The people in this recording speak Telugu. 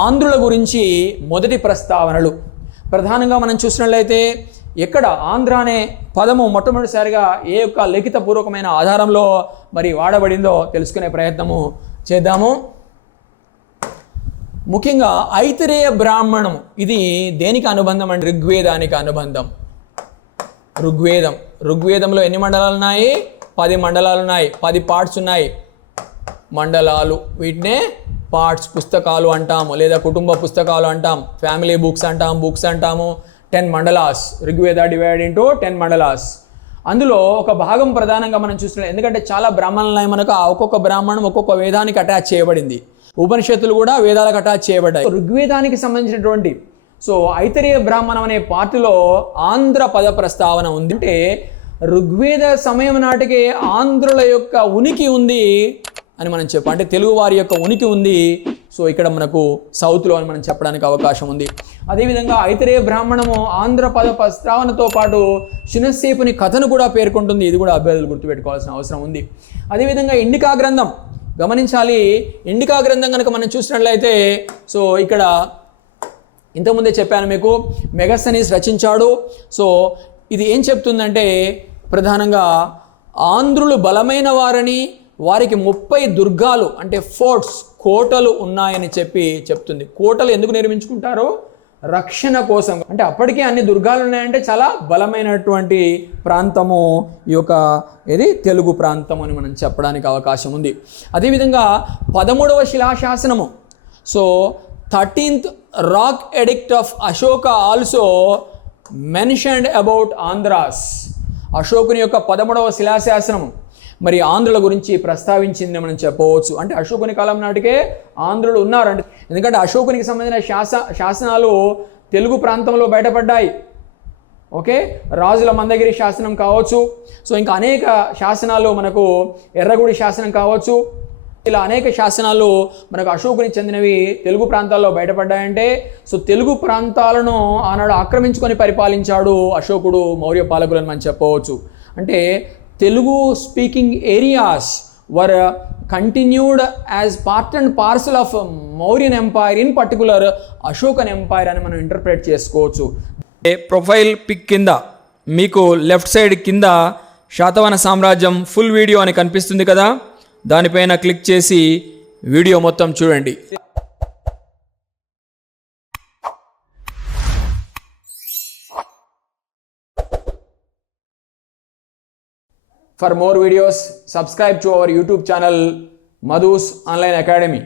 ఆంధ్రుల గురించి మొదటి ప్రస్తావనలు ప్రధానంగా మనం చూసినట్లయితే ఎక్కడ ఆంధ్ర అనే పదము మొట్టమొదటిసారిగా ఏ యొక్క లిఖితపూర్వకమైన ఆధారంలో మరి వాడబడిందో తెలుసుకునే ప్రయత్నము చేద్దాము. ముఖ్యంగా ఐతిరేయ బ్రాహ్మణం ఇది దేనికి అనుబంధం అంటే ఋగ్వేదానికి అనుబంధం. ఋగ్వేదంలో ఎన్ని మండలాలు ఉన్నాయి? 10 మండలాలు ఉన్నాయి, 10 పార్ట్స్ ఉన్నాయి. మండలాలు వీటినే పార్ట్స్ పుస్తకాలు అంటాము, లేదా కుటుంబ పుస్తకాలు అంటాం, ఫ్యామిలీ బుక్స్ అంటాం, బుక్స్ అంటాము. 10 మండలాస్, ఋగ్వేద డివైడ్ ఇంటూ 10 మండలాస్. అందులో ఒక భాగం ప్రధానంగా మనం చూస్తున్నాం, ఎందుకంటే చాలా బ్రాహ్మణులు మనకు ఒక్కొక్క బ్రాహ్మణం ఒక్కొక్క వేదానికి అటాచ్ చేయబడింది. ఉపనిషత్తులు కూడా వేదాలకు అటాచ్ చేయబడ్డాయి. ఋగ్వేదానికి సంబంధించినటువంటి ఐతరేయ బ్రాహ్మణం అనే పార్టీలో ఆంధ్ర పద ప్రస్తావన ఉంది. అంటే ఋగ్వేద సమయం నాటికి ఆంధ్రుల యొక్క ఉనికి ఉంది అని మనం చెప్పాలి. అంటే తెలుగు వారి యొక్క ఉనికి ఉంది. ఇక్కడ మనకు సౌత్లో అని మనం చెప్పడానికి అవకాశం ఉంది. అదేవిధంగా ఐతరేయ బ్రాహ్మణము ఆంధ్ర పద ప్రస్తావనతో పాటు శునస్సేపుని కథను కూడా పేర్కొంటుంది. ఇది కూడా అభ్యర్థులు గుర్తుపెట్టుకోవాల్సిన అవసరం ఉంది. అదేవిధంగా ఇండికా గ్రంథం గమనించాలి. ఇండికా గ్రంథం కనుక మనం చూసినట్లయితే ఇక్కడ ఇంతకుముందే చెప్పాను మీకు, మెగస్తనీస్ రచించాడు. ఇది ఏం చెప్తుందంటే ప్రధానంగా ఆంధ్రులు బలమైన వారని, వారికి 30 దుర్గాలు అంటే ఫోర్ట్స్ కోటలు ఉన్నాయని చెప్తుంది. కోటలు ఎందుకు నిర్మించుకుంటారు? రక్షణ కోసం. అంటే అప్పటికే అన్ని దుర్గాలు ఉన్నాయంటే చాలా బలమైనటువంటి ప్రాంతము ఈ యొక్క తెలుగు ప్రాంతం అని మనం చెప్పడానికి అవకాశం ఉంది. అదేవిధంగా 13వ శిలాశాసనము 13th rock edict of Ashoka also mentioned about Andhras. అశోకుని యొక్క 13వ శిలాశాసనం మరి ఆంధ్రుల గురించి ప్రస్తావించింది మనం చెప్పవచ్చు. అంటే అశోకుని కాలం నాటికే ఆంధ్రులు ఉన్నారంటే, ఎందుకంటే అశోకునికి సంబంధించిన శాసనాలు తెలుగు ప్రాంతంలో బయటపడ్డాయి. రాజుల మందగిరి శాసనం కావచ్చు, ఇంకా అనేక శాసనాలు మనకు ఎర్రగుడి శాసనం కావచ్చు, ఇలా అనేక శాసనాలు మనకు అశోకుని చెందినవి తెలుగు ప్రాంతాల్లో బయటపడ్డాయంటే తెలుగు ప్రాంతాలను ఆనాడు ఆక్రమించుకొని పరిపాలించాడు అశోకుడు మౌర్య పాలకులను మనం చెప్పవచ్చు. అంటే Telugu speaking areas were continued as part and parcel of Mauryan empire, in particular Ashokan empire అని మనం ఇంటర్ప్రిట్ చేసుకోవచ్చు. ప్రొఫైల్ పిక్ కింద మీకు లెఫ్ట్ సైడ్ కింద శాతవాహన సామ్రాజ్యం ఫుల్ వీడియో అని కనిపిస్తుంది కదా, దానిపైన క్లిక్ చేసి వీడియో మొత్తం చూడండి. For more videos, subscribe to our YouTube channel Madhu's Online Academy.